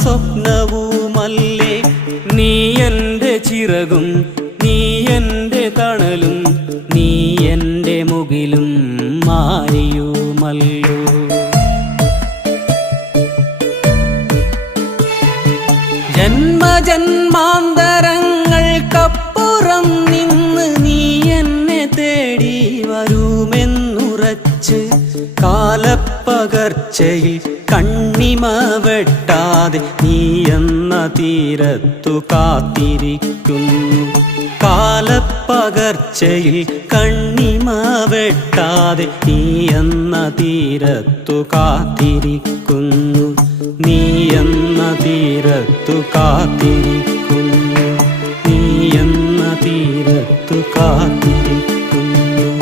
സ്വപ്നവുമല്ലേ നീ എൻ്റെ ചിറകും നീ എൻ്റെ തണലും നീ എൻ്റെ മുകിലും മാരിയുമല്ലോ. ജന്മജന്മാന്തരങ്ങൾക്കപ്പുറം നിന്ന് നീ എന്നെ തേടി വരുമെന്നുറച്ച് കാലപ്പകർച്ചയിൽ കണ്ണിമ വെട്ടാതെ നീ എന്ന തീരത്തു കാത്തിരിക്കുന്നു. കാലപ്പകർച്ചയിൽ കണ്ണിമ വെട്ടാതെ നീ എന്ന തീരത്തു കാത്തിരിക്കുന്നു. നീ എന്ന തീരത്തു കാത്തിരിക്കുന്നു. നീ എന്ന തീരത്തു കാത്തിരിക്കുന്നു.